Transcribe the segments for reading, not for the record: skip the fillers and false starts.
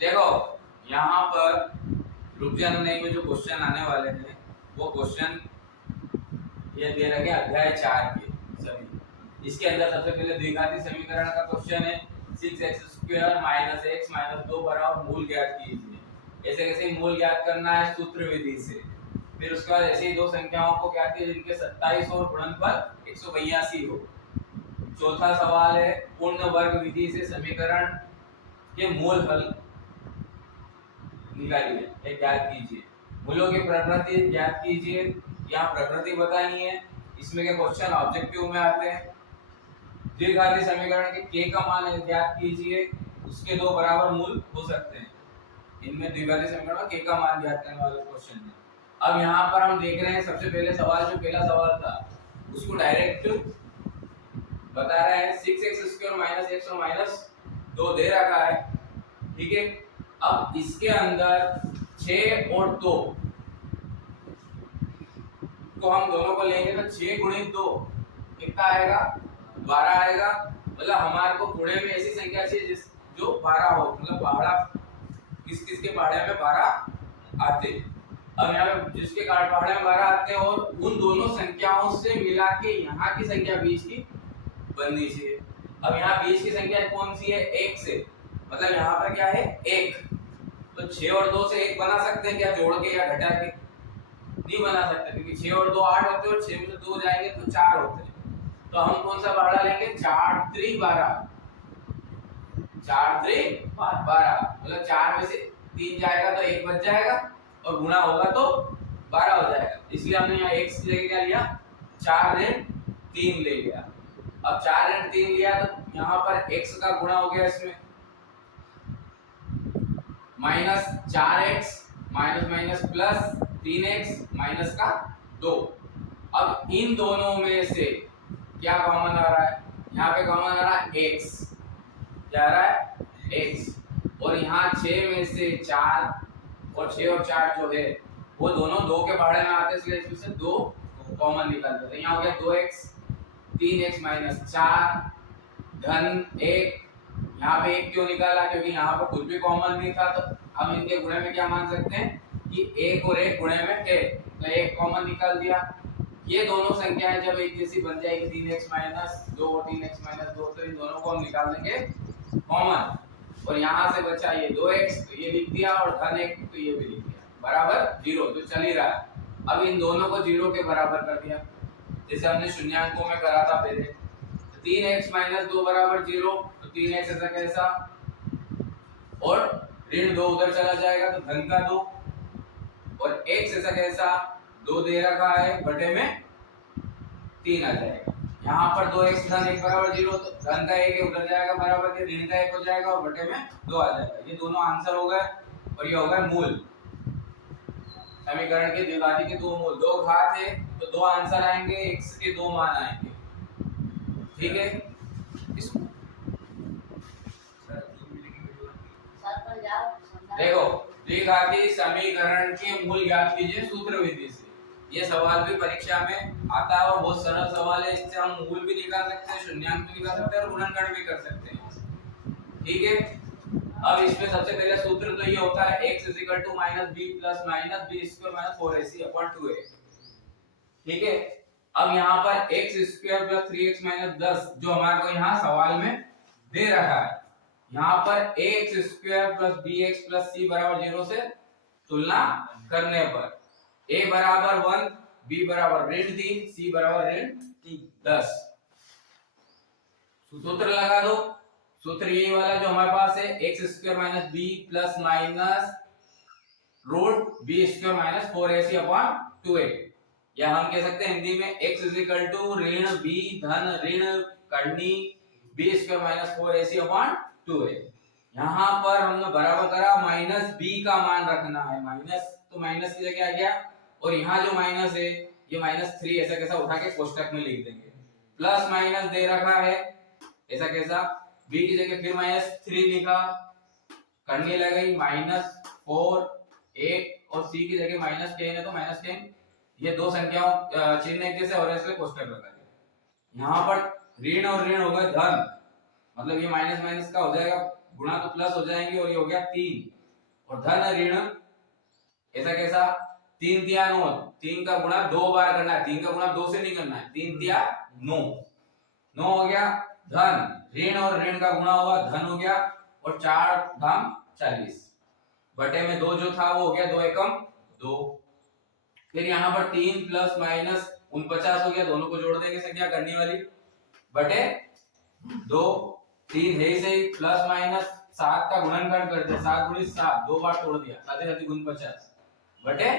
देखो यहाँ पर रुक जाना नहीं में जो क्वेश्चन आने वाले हैं वो क्वेश्चन ये दे रखे अध्याय 4 के सभी। इसके अंदर सबसे पहले द्विघाती समीकरण का क्वेश्चन है 6x² - x - 2 बराबर मूल ज्ञात कीजिए। ऐसे कैसे मूल ज्ञात करना है सूत्र विधि से। फिर उसके बाद ऐसे ही दो संख्याओं को ज्ञात कीजिए जिनके 27 और गुणनफल 182 हो। चौथा सवाल है पूर्ण वर्ग विधि से समीकरण के मूल हल निकालिए या ज्ञात कीजिए। मूलों की प्रकृति ज्ञात कीजिए। यहाँ प्रकृति बतानी है। इसमें के क्वेश्चन ऑब्जेक्टिव में आते हैं। द्विघाती समीकरण के k का मान ज्ञात कीजिए। उसके दो बराबर मूल हो सकते हैं। इनमें द्विघाती समीकरण में k का मान ज्ञात करने वाला क्वेश्चन है। अब यहाँ पर हम देख रहे हैं सबसे पहले सवाल जो पहला सवाल था उसको डायरेक्ट बता रहा है 6x² - x और -2 दे रखा है। ठीक है। अब इसके अंदर 6 और 2 तो हम दोनों को लेंगे तो 6 × 2 कितना आएगा 12 आएगा। मतलब हमारे को गुणे में ऐसी संख्या चाहिए जो 12 हो। मतलब पहाड़ा किस किस के पहाड़े में 12 आते। अब यहाँ पे जिसके पहाड़े में 12 आते हैं और उन दोनों संख्याओं से मिला के यहाँ की संख्या बीच की बननी चाहिए। अब यहाँ बीच की संख्या कौन सी है 1 से। मतलब यहाँ पर क्या है 1। तो 6 और 2 से 1 बना सकते हैं क्या जोड़ के या घटा के। नहीं बना सकते क्योंकि 6 और 2 8 होते हैं और 6 में से 2 जाएंगे तो 4 होते हैं। तो हम कौन सा पहाड़ा लेंगे 4 × 3 12। 4 × 3 12 मतलब 4 में से 3 जाएगा तो 1 बच जाएगा और गुणा होगा तो 12 हो जाएगा। इसलिए हमने यहाँ x की जगह क्या लिया 4 ऋण 3 ले लिया। अब 4 ऋण 3 लिया तो यहाँ पर x का गुणा हो गया इसमें -4x प्लस 3x माइनस का 2। अब इन दोनों में से क्या कॉमन आ रहा है यहाँ पे कॉमन आ रहा है x। क्या आ रहा है x। और यहाँ 6 में से 4 और 6 और 4 जो है वो दोनों 2 के पहाड़े में आते हैं इसलिए इसमें से 2 कॉमन निकाल देते हैं। यहाँ हो गया 2x 3x - 4 धन 1। यहाँ पे 1 क्यों निकाला क्योंकि यहाँ पर कुछ भी कॉमन नहीं था। तो हम इनके गुणे में क्या मान सकते हैं कि 1 और 1 गुणे में है तो 1 कॉमन निकाल दिया। ये दोनों संख्याएं जब एक जैसी बन जाएगी 3x - 2 और 3x - 2 तो इन दोनों को हम निकाल देंगे कॉमन। और यहाँ से बचा ये 2x तो ये लिख दिया और धन 1 तो ये भी लिख दिया बराबर 0 जो चल ही रहा है। अब इन दोनों को 0 के बराबर कर दिया जैसे हमने शून्यांकों में करा था पहले। 3x - 2 बराबर 0 तो 3x ऐसा कैसा और ऋण 2 उधर चला जाएगा तो धन का 2 और x ऐसा कैसा 2 दे रखा है बटे में 3 आ जाएगा। यहाँ पर 2x धन 1 बराबर 0 तो धन का 1 उधर जाएगा बराबर के ऋण का 1 हो जाएगा और बटे में 2 आ जाएगा। ये दोनों आंसर हो गए और ये हो गए मूल। समीकरण के द्विघाती के दो मूल 2 घात है तो 2 आंसर आएंगे x के 2 मान आएंगे। ठीक है। देखो द्विघाती समीकरण के मूल ज्ञात कीजिए सूत्र विधि से। ये सवाल भी परीक्षा में आता है और बहुत सरल सवाल है। इससे हम मूल भी निकाल सकते हैं शून्यांक भी निकाल सकते हैं और गुणनखंड भी कर सकते हैं। ठीक है। अब इसमें सबसे पहले सूत्र तो ये होता है x = -b + -b² - 4ac/2a। ठीक है। अब यहाँ पर x² + 3x - 10 जो हमारे को यहाँ सवाल में दे रखा है। यहाँ पर ax² + bx + c = 0 से तुलना करने पर a = 1 b = ऋण 3 c = 10। सूत्र लगा दो। सूत्र यही वाला जो हमारे पास है x² - b ± √b² - 4ac/2a। या हम कह सकते हैं हिंदी में x = ऋण b धन ऋण करनी b² - 4ac/2a। यहाँ पर हमने बराबर करा -b का मान रखना है। माइनस तो माइनस की जगह आ गया और यहाँ जो माइनस है ये -3 ऐसा कैसा उठा के कोष्टक में लिख देंगे। प्लस माइनस दे रखा है ऐसा कैसा b की जगह फिर -3 लिखा करने लगी -4 1 और c की जगह -10 है तो -10। ये दो संख्याओं चिन्ह एक जैसे और इसलिए कोष्टक लगा दिया। यहाँ पर ऋण और ऋण हो गए धन मतलब ये माइनस माइनस का हो जाएगा गुणा तो प्लस हो जाएंगे और ये हो गया 3 और धन ऋण ऐसा कैसा 3 तिया 9 3 का गुणा 2 बार करना है 3 का गुणा 2 से नहीं करना है 3 तिया 9 9 हो गया धन ऋण और ऋण का गुणा हुआ धन हो गया और 4 धाम 40 बटे में 2 जो था वो हो गया 2 एकम 2 फिर यहाँ पर 3 प्लस माइनस 49 हो गया दोनों को जोड़ देंगे संख्या करने वाली बटे 2 3 है से प्लस माइनस 7 का गुणनखंड कर दिया 7 गुणित 7 दो बार तोड़ दिया 7 7 गुण 50 बटे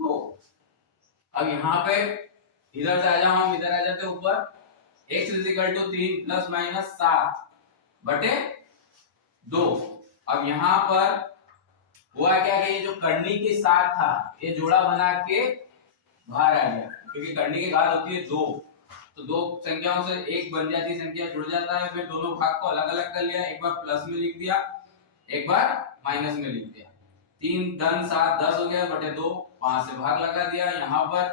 2 अब यहाँ पे इधर से आ जाओ हम इधर आ जाते हैं ऊपर x 3 प्लस माइनस 7 बटे 2 अब यहाँ पर हुआ क्या कि ये जो करनी के साथ था ये जोड़ा बना के बाहर आ गया क्योंकि करनी की घात होती है 2 तो दो संख्याओं से एक बन जाती संख्या जुड़ जाता है फिर दोनों भाग को अलग अलग कर लिया एक बार प्लस में लिख दिया एक बार माइनस में लिख दिया 3 धन 7 10 हो गया बटे 2 5 से भाग लगा दिया यहाँ पर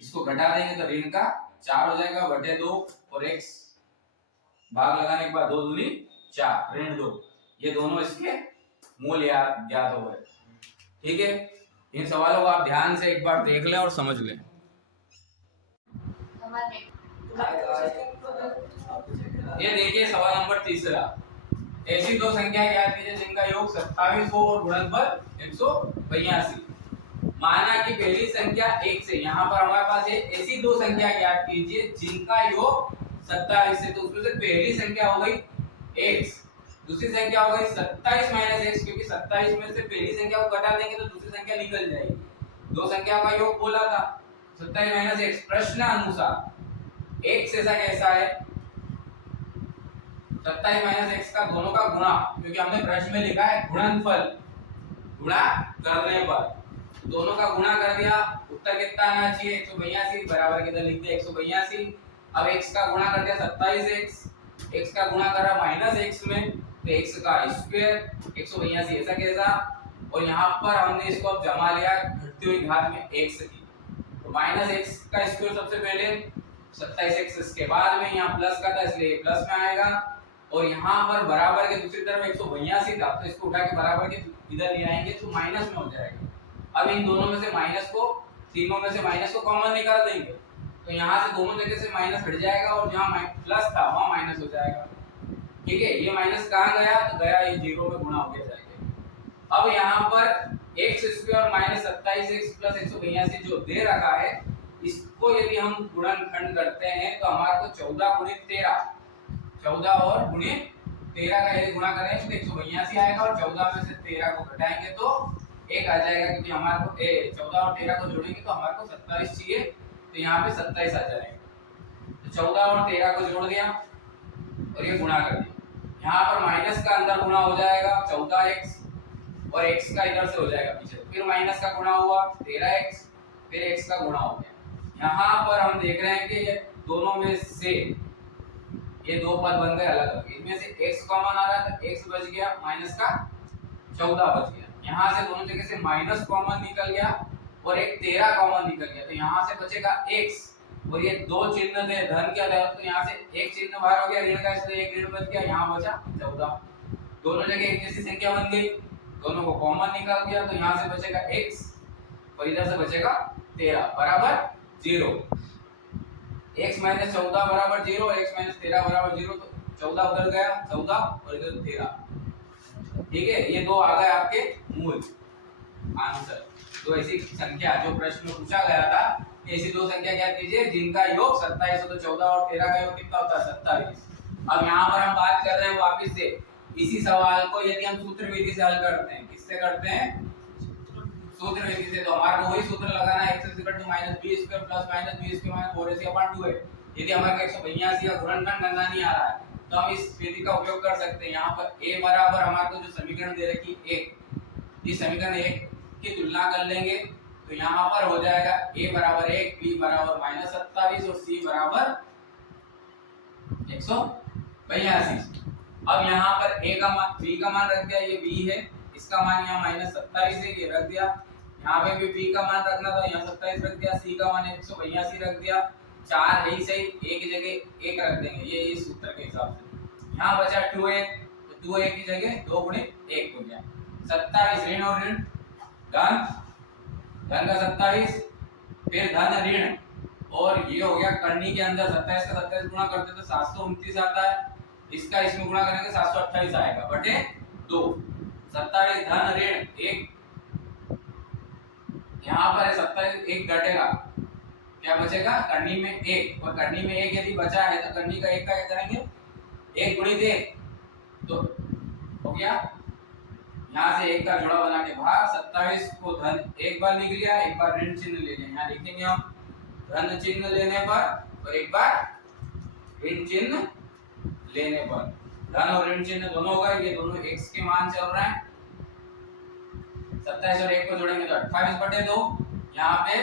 इसको घटा देंगे तो ऋण का 4 हो जाएगा बटे 2 और x भाग लगाने के बाद 2 दूनी 4 ऋण 2 ये दोनों इसके मूल ज्ञात हो गए ठीक है इन सवालों को आप ध्यान से एक बार देख लें और समझ लें ये देखिए सवाल नंबर तीसरा ऐसी दो संख्या ज्ञात कीजिए जिनका योग 27 हो और गुणनफल 182 माना कि पहली संख्या 1 से यहाँ पर हमारे पास है ऐसी दो संख्या ज्ञात कीजिए जिनका योग 27 से तो उसमें से पहली संख्या हो गई x दूसरी संख्या हो गई 27 माइनस x क्योंकि 27 में से पहली संख्या को घटा देंगे तो दूसरी संख्या निकल जाएगी दो संख्याओं का योग बोला था 27 माइनस x प्रश्न अनुसार x ऐसा कैसा है 27 माइनस x का दोनों का गुणा क्योंकि हमने प्रश्न में लिखा है गुणनफल गुणा करने पर दोनों का गुणा कर दिया उत्तर कितना आना चाहिए 182 बराबर कितना लिख दिया 182 अब x का गुणा कर दिया 27x x का गुणा करा माइनस x में तो x का स्क्वायर 182 ऐसा कैसा और यहाँ पर हमने इसको अब जमा लिया घटती हुई घात में x की तो माइनस x का स्क्वायर सबसे पहले 27x इसके बाद में यहाँ प्लस का था इसलिए प्लस में आएगा और यहाँ पर बराबर के दूसरी तरफ 182 था तो इसको उठा के बराबर के इधर ले आएंगे तो माइनस में हो जाएगा अब इन दोनों में से माइनस को तीनों में से माइनस को कॉमन निकाल देंगे तो यहाँ से दोनों जगह से माइनस हट जाएगा और जहाँ प्लस था वहाँ माइनस हो जाएगा ठीक है ये माइनस कहाँ गया तो गया ये 0 में गुणा हो गया जाएगा अब यहाँ पर x square minus 27x plus 182 जो दे रखा है इसको यदि हम गुणनखंड करते हैं तो हमारे को 14 गुणित 13 14 और गुणित 13 का यदि गुणा करें तो 182 आएगा और 14 में से 13 को घटाएंगे तो 1 आ जाएगा क्योंकि हमारे को 14 और 13 को जोड़ेंगे तो हमारे को 27 चाहिए तो यहाँ पे 27 आ जाएगा तो 14 और 13 को जोड़ दिया और ये गुणा कर दिया यहाँ पर माइनस का अंदर गुणा हो जाएगा 14x और x का इधर से हो जाएगा पीछे फिर माइनस का गुणा हुआ 13x फिर x का गुणा हो गया यहाँ पर हम देख रहे हैं कि ये दोनों में से ये दो पद बन गए अलग अलग इनमें से x कॉमन आ रहा था x बच गया माइनस का 14 बच गया यहाँ से दोनों जगह से माइनस कॉमन निकल गया और एक 13 कॉमन निकल गया तो यहाँ से बचेगा x और ये दो चिन्ह थे धन के आधार तो यहाँ से एक चिन्ह बाहर हो गया ऋण का इसलिए एक ऋण बच गया यहाँ बचा 14 दोनों जगह एक जैसी संख्या बन गई दोनों को कॉमन निकाल दिया तो यहाँ से बचेगा x और इधर से बचेगा 13 बराबर 0 x माइनस 14 बराबर 0 x माइनस 13 बराबर 0 तो 14 उधर गया 14 और इधर 13 ठीक है ये दो आ गए आपके मूल आंसर तो ऐसी संख्या जो प्रश्न में पूछा गया था ऐसी दो संख्या क्या कीजिए जिनका योग 27 तो 14 और 13 का योग कितना होता है 27 अब यहाँ पर हम बात कर रहे हैं वापस से इसी सवाल को यदि हम सूत्र विधि से हल करते हैं किससे करते हैं सूत्र विधि से तो हमारे को वही सूत्र लगाना है x - b square plus minus b square minus 4ac/2 है यदि हमारे को 182 का गुणनखंड करना नहीं आ रहा है तो हम इस विधि का उपयोग कर सकते हैं यहाँ पर a बराबर हमारे को जो समीकरण दे रखी 1 इस समीकरण 1 की तुलना कर लेंगे तो यहाँ पर हो जाएगा a बराबर 1 b बराबर -27 और c बराबर 182 अब यहाँ पर a का मान b का मान रख दिया ये b है इसका मान यहाँ -27 है ये रख दिया यहाँ पे भी b का मान रखना था यहाँ 27 रख दिया c का मान 182 रख दिया 4 है ही सही एक जगह 1 रख देंगे ये इस सूत्र के हिसाब से यहाँ बचा 2a, तो 2a की जगह 2 गुणित 1 हो गया 27 ऋण और ऋण धन, धन का 27 फिर धन ऋण और ये हो गया करनी के अंदर 27 का 27 गुणा करते तो 729 आता है, इसका इसमें गुणा करेंगे 728 आएगा बटे 2। 27 धन ऋण 1 यहाँ पर है 27, 1 घटेगा क्या बचेगा करनी में 1 और करनी में 1 यदि बचा है तो करनी का 1 का क्या करेंगे 1 गुणित 1 तो हो गया यहाँ से 1 का जोड़ा बना के भाग 27 को धन एक बार लिख लिया, एक बार ऋण चिन्ह ले लिया, यहाँ लिखेंगे हम धन चिन्ह लेने पर और एक बार ऋण चिन्ह लेने पर धन और ऋण चिन्ह दोनों होगा, ये दोनों x के मान चल रहे हैं 27 और 1 को जोड़ेंगे तो 28 बटे 2, यहाँ पे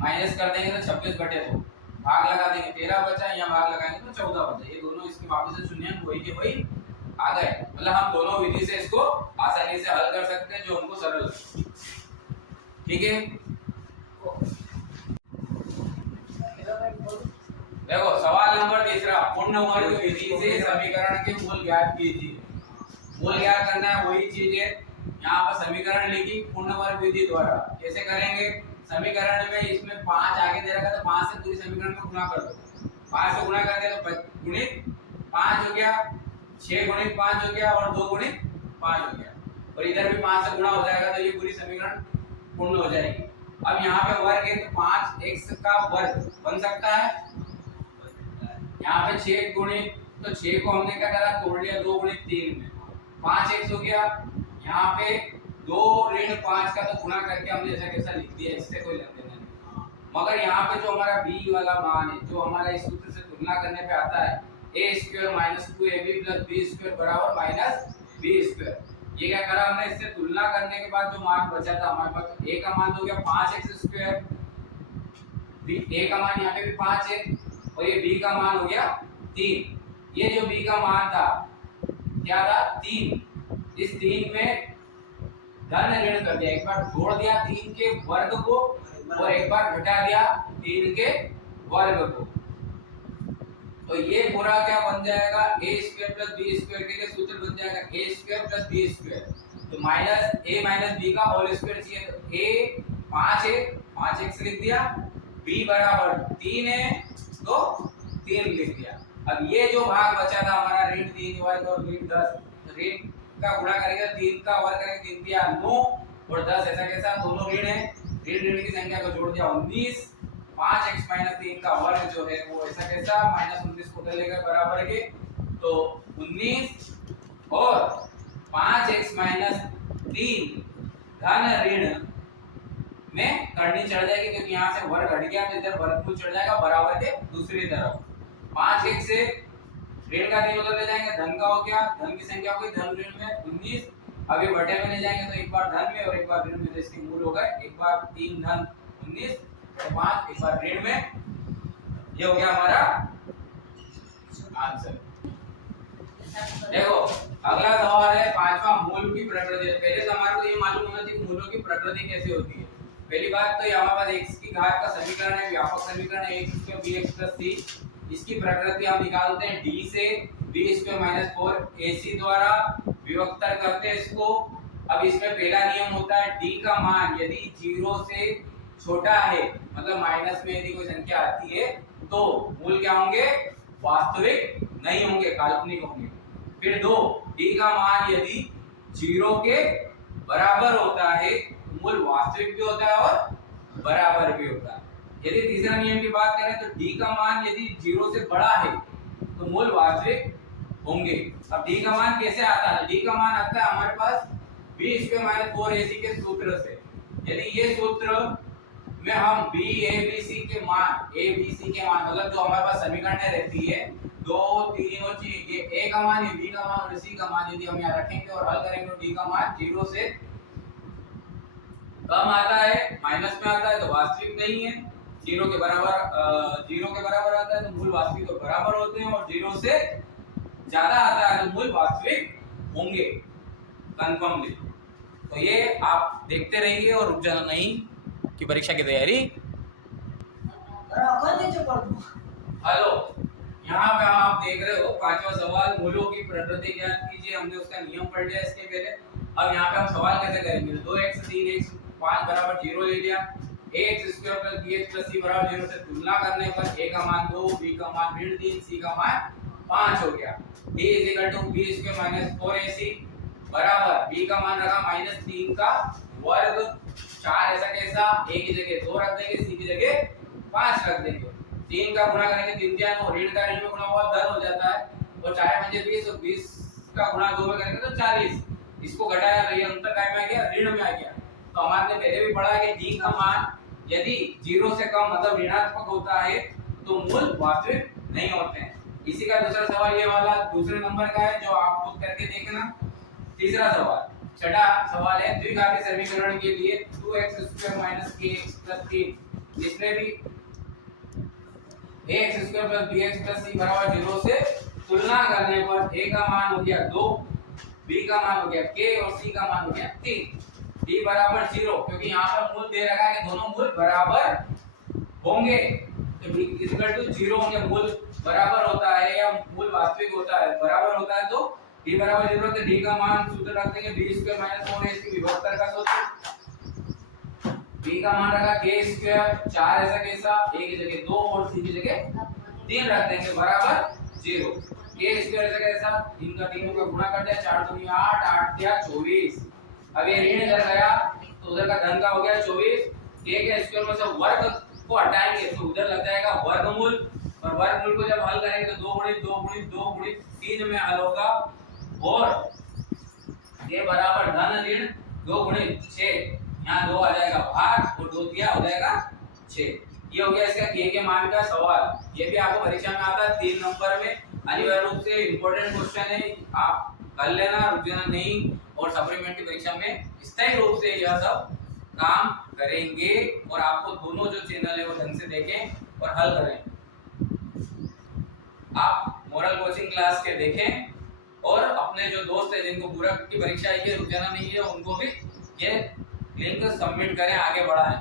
माइनस कर देंगे तो 26 बटे 2, भाग लगा देंगे 13 बचा, यहाँ भाग लगाएंगे तो 14 बचा, ये दोनों इसके वापस से शून्य वही के वही आ गए। मतलब हम दोनों विधि से इसको आसानी से हल कर सकते हैं जो हमको सरल है। ठीक है देखो सवाल नंबर तीसरा, पूर्ण वर्ग विधि से समीकरण के मूल ज्ञात कीजिए। मूल ज्ञात करना है वही चीज है, यहाँ पर समीकरण लिखी पूर्ण वर्ग विधि द्वारा। कैसे करेंगे समीकरण में इसमें 5 आगे दे रखा तो 5 से पूरी समीकरण में गुणा कर दो, 5 से गुणा कर दिया तो गुणित 5 हो गया, 6 गुणित 5 हो गया और 2 गुणित 5 हो गया और इधर भी 5 से गुणा हो जाएगा तो ये पूरी समीकरण पूर्ण हो जाएगी। अब यहाँ पे वर्ग है तो 5x का वर्ग बन सकता है, यहाँ पे 6 गुणित तो 6 को हमने क्या करा तोड़ लिया 2 गुणित 3 में 5x हो गया, यहाँ पे 2 ऋण 5 का तो गुणा करके हमने ऐसा कैसा लिख दिया, इससे कोई लेना देना नहीं। मगर यहाँ पे जो हमारा b वाला मान है जो हमारा इस सूत्र से तुलना करने पे आता है a² - 2ab + b² बराबर -b²। ये क्या करा हमने इससे तुलना करने के बाद जो मान बचा था हमारे पास a का मान हो गया 5x², b a का मान यहाँ पे भी 5 है और ये b का मान हो गया 3। ये जो b का मान था क्या था 3, इस 3 में धन ऋण कर दिया, एक बार जोड़ दिया 3 के वर्ग को और एक बार घटा दिया 3 के वर्ग को, तो ये पूरा क्या बन जाएगा a² + b² के लिए सूत्र बन जाएगा a² + b², तो -a - b का होल स्क्वायर चाहिए तो a 5 है 5x लिख दिया, b बराबर 3 है तो 3 लिख दिया। अब ये जो भाग बचा था हमारा ऋण 3 वर्ग और ऋण 10, तो ऋण का गुणा करेंगे 3 का वर्ग करेंगे 3 दिया 9 और 10 ऐसा कैसा दोनों ऋण है, ऋण ऋण की संख्या को जोड़ दिया 19, 5x - 3 का वर्ग जो है वो ऐसा कैसा -19 को डालेगा बराबर के, तो 19 और 5x - 3 धन ऋण में करनी चढ़ जाएगी क्योंकि यहाँ से वर्ग हट गया तो इधर वर्गमूल चढ़ जाएगा बराबर के दूसरी तरफ। 5x से ऋण का 3 उधर ले जाएंगे, धन का हो गया, धन की संख्या हो गई धन ऋण में 19, अभी बटे में ले जाएंगे तो एक बार धन में और एक बार ऋण में, तो इसके मूल हो गए एक बार 3 धन 19 और 5 एक बार ऋण में। ये हो गया हमारा आंसर। देखो अगला सवाल है पांचवा, मूल की प्रकृति। पहले तो हमारे को ये मालूम होना चाहिए मूलों की प्रकृति कैसे होती है। पहली बात तो यहाँ पर x की घात का समीकरण है, व्यापक समीकरण है x² - bx + c, इसकी प्रकृति हम निकालते हैं d से b² - 4ac द्वारा विभक्तर करते हैं इसको। अब इसमें पहला नियम होता है d का मान यदि 0 से छोटा है मतलब माइनस में यदि कोई संख्या आती है तो मूल क्या होंगे वास्तविक नहीं होंगे, काल्पनिक होंगे। फिर 2 d का मान यदि 0 के बराबर होता है मूल वास्तविक भी होता है और बराबर भी होता है। यदि तीसरा नियम की बात करें तो d का मान यदि 0 से बड़ा है तो मूल वास्तविक होंगे। अब d का मान कैसे आता है, d का मान आता है हमारे पास b² - 4ac के सूत्र से। यदि ये सूत्र में हम b a b c के मान मतलब जो हमारे पास समीकरण रहती है 2 3 और 4, ये a का मान ये b का मान और c का मान यदि हम यहाँ रखेंगे और हल करेंगे तो d का मान 0 से कम आता है माइनस में आता है तो वास्तविक नहीं है, 0 के बराबर आता है तो मूल वास्तविक के बराबर होते हैं और 0 से ज्यादा आता है तो मूल वास्तविक होंगे कंफर्मली। तो ये आप देखते रहिए और रुक जाना नहीं कि परीक्षा की तैयारी। हेलो यहाँ पे आप देख रहे हो पांचवा सवाल, मूलों की प्रकृति ज्ञात कीजिए। हमने उसका नियम पढ़ लिया इसके पहले। अब यहाँ पे हम सवाल कैसे करेंगे? 2x 3x 5 बराबर 0 ले लिया। ax square plus bx plus c बराबर 0 से तुलना करने पर a का मान 2, b का मान 3, c का मान 5 हो गया। d b square minus 4ac बराबर b का मान रखा -3 का वर्ग, 4 ऐसा कैसा, a की जगह 2 रख देंगे, c की जगह 5 रख देंगे। 3 का गुणा करेंगे 3 3 9, ऋण का ऋण में गुणा हुआ धन हो जाता है, और 4 पंजे 20 और 20 का गुणा 2 में करेंगे तो 40। इसको घटाया तो ये अंतर काय में आ गया? ऋण में आ गया। तो हमारे पहले भी पढ़ा है कि d का मान यदि 0 से कम मतलब ऋणात्मक होता है तो मूल वास्तविक नहीं होते हैं। इसी का दूसरा सवाल ये वाला दूसरे नंबर का है, जो आप खुद करके देखना। तीसरा सवाल, छठा सवाल है, द्विघाती समीकरण के लिए 2x स्क्वायर kx 3, इसमें भी ax square plus bx plus c बराबर 0 से तुलना करने पर a का मान हो गया 2, b का मान हो गया k और c का मान हो गया 3, d बराबर 0, क्योंकि यहाँ पर मूल दे रखा है कि दोनों मूल बराबर होंगे। तो b इक्वल टू 0 होंगे, मूल बराबर होता है या मूल वास्तविक होता है, बराबर होता है तो d बराबर 0, तो d का मान सूत्र रख देंगे b स्क्वायर माइनस 4ac विभक्तर का सूत्र। b का मान रखा k स्क्वायर, 4 ऐसा कैसा, a की जगह 2 और c की जगह 3 रख देंगे बराबर 0। k स्क्वायर ऐसा कैसा, 3 का 3 का गुणा कर दिया, 4 दूनी 8, 8 या 24। अब ये ऋण इधर गया तो उधर का धन का हो गया 24। k के स्क्वायर में से वर्ग को हटाएंगे तो उधर लग जाएगा वर्गमूल, और वर्गमूल को जब हल करेंगे तो 2 गुणित 2 गुणित 2 गुणित 3 में हल होगा, और ये बराबर धन ऋण 2 गुणित 6, यहाँ 2 आ जाएगा भाग और 2 दिया हो जाएगा 6। ये हो गया इसका k के मान का सवाल। ये भी आपको परीक्षा में आता है 3 नंबर में, अनिवार्य रूप से इंपॉर्टेंट क्वेश्चन है, आप कर लेना, रुक जाना नहीं। और सप्लीमेंट्री परीक्षा में स्थायी रूप से यह सब काम करेंगे, और आपको दोनों जो चैनल है वो ढंग से देखें और हल करें। आप मॉडल कोचिंग क्लास के देखें, और अपने जो दोस्त है जिनको पूरक की परीक्षा है रुक जाना नहीं है, उनको भी ये लिंक सबमिट करें, आगे बढ़ाएं।